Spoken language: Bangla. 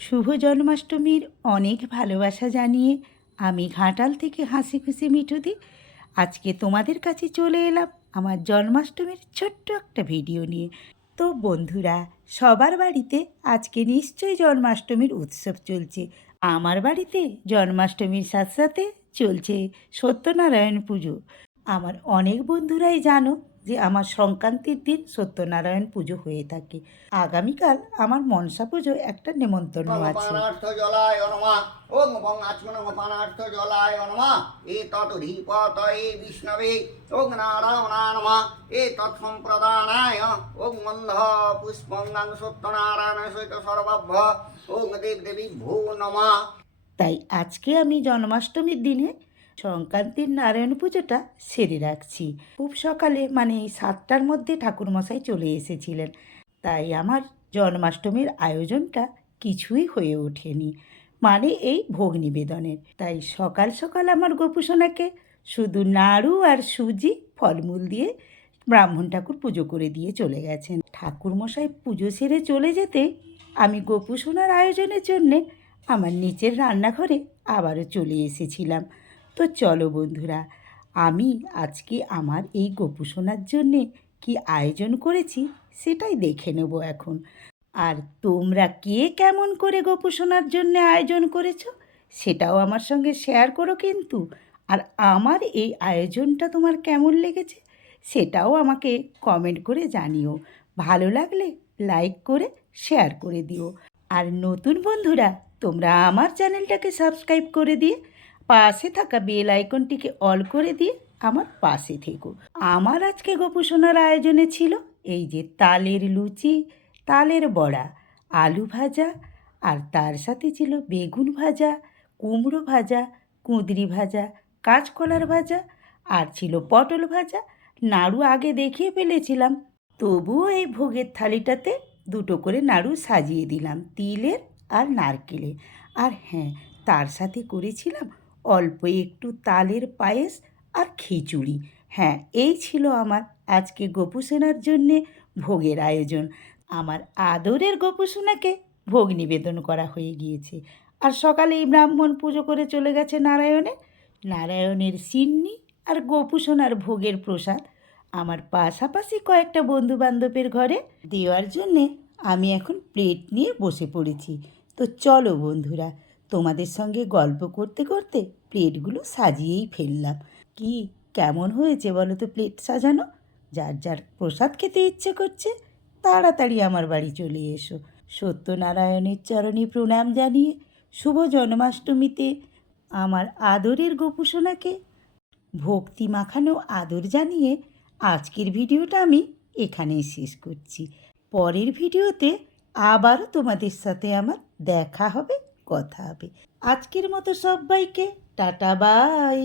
শুভ জন্মাষ্টমীর অনেক ভালোবাসা জানিয়ে আমি ঘাটাল থেকে হাসি খুশি মিঠুদি আজকে তোমাদের কাছে চলে এলাম আমার জন্মাষ্টমীর ছোট্ট একটা ভিডিও নিয়ে। তো বন্ধুরা, সবার বাড়িতে আজকে নিশ্চয়ই জন্মাষ্টমীর উৎসব চলছে। আমার বাড়িতে জন্মাষ্টমীর সাথে সাথে চলছে সত্যনারায়ণ পুজো। আমার অনেক বন্ধুরাই জানো যে আমার সংক্রান্তির দিন সত্যনারায়ণ পুজো হয়ে থাকে। আগামীকাল আমার মনসা পুজো একটা নেমন্তন্ন আছে। পানার্থ জলায় নমঃ ওং বং আচমনং পানার্থ জলায় নমঃ এতৎ ধীপতয়ে বিষ্ণবে ওং নারায়ণায় নমঃ এতৎ সম্প্রদানায় ওং মন্ধ পুষ্পঙ্গাং সত্যনারায়ণ সহিত সর্বভ্য ওং দেবদেবী ভূ নমঃ। তাই আজকে আমি জন্মাষ্টমীর দিনে সংক্রান্তির নারায়ণ পুজোটা সেরে রাখছি। খুব সকালে মানে এই 7টার মধ্যে ঠাকুরমশাই চলে এসেছিলেন, তাই আমার জন্মাষ্টমীর আয়োজনটা কিছুই হয়ে ওঠেনি, মানে এই ভোগ নিবেদনের। তাই সকাল সকাল আমার গোপুসোনাকে শুধু নাড়ু আর সুজি ফলমূল দিয়ে ব্রাহ্মণ ঠাকুর পুজো করে দিয়ে চলে গেছেন। ঠাকুরমশাই পুজো সেরে চলে যেতে আমি গোপুসোনার আয়োজনের জন্যে আমার নিচের রান্নাঘরে আবারও চলে এসেছিলাম। তো চলো বন্ধুরা, আমি আজকে আমার এই গোপুসোনার জন্যে কি আয়োজন করেছি সেটাই দেখে নেব এখন। আর তোমরা কে কেমন করে গোপুসোনার জন্য আয়োজন করেছো সেটাও আমার সঙ্গে শেয়ার করো কিন্তু। আর আমার এই আয়োজনটা তোমার কেমন লেগেছে সেটাও আমাকে কমেন্ট করে জানিও। ভালো লাগলে লাইক করে শেয়ার করে দিও। আর নতুন বন্ধুরা, তোমরা আমার চ্যানেলটাকে সাবস্ক্রাইব করে দিয়ে পাশে থাকা বেল আইকনটিকে অল করে দিয়ে আমার পাশে থেকো। আমার আজকে গোপুসোনার আয়োজনে ছিল এই যে তালের লুচি, তালের বড়া, আলু ভাজা, আর তার সাথে ছিল বেগুন ভাজা, কুমড়ো ভাজা, কুঁদরি ভাজা, কাঁচকলার ভাজা, আর ছিল পটল ভাজা। নাড়ু আগে দেখিয়ে ফেলেছিলাম, তবুও এই ভোগের থালিটাতে দুটো করে নাড়ু সাজিয়ে দিলাম তিলের আর নারকেলের। আর হ্যাঁ, তার সাথে করেছিলাম অল্প একটু তালের পায়েস আর খিচুড়ি। হ্যাঁ, এই ছিল আমার আজকে গোপুসোনার জন্যে ভোগের আয়োজন। আমার আদরের গোপুসোনাকে ভোগ নিবেদন করা হয়ে গিয়েছে। আর সকালেই ব্রাহ্মণ পুজো করে চলে গেছে নারায়ণে। নারায়ণের সিন্নি আর গোপুসোনার ভোগের প্রসাদ আমার পাশাপাশি কয়েকটা বন্ধুবান্ধবের ঘরে দেওয়ার জন্যে আমি এখন প্লেট নিয়ে বসে পড়েছি। তো চলো বন্ধুরা, তোমাদের সঙ্গে গল্প করতে করতে প্লেটগুলো সাজিয়েই ফেললাম। কি কেমন হয়েছে বলো তো প্লেট সাজানো? যার যার প্রসাদ খেতে ইচ্ছে করছে তাড়াতাড়ি আমার বাড়ি চলে এসো। সত্যনারায়ণের চরণে প্রণাম জানিয়ে শুভ জন্মাষ্টমীতে আমার আদরের গোপুসোনাকে ভক্তি মাখানো আদর জানিয়ে আজকের ভিডিওটা আমি এখানেই শেষ করছি। পরের ভিডিওতে আবারও তোমাদের সাথে আমার দেখা হবে, কথা হবে। আজকের মতো সবাইকে টাটা বাই।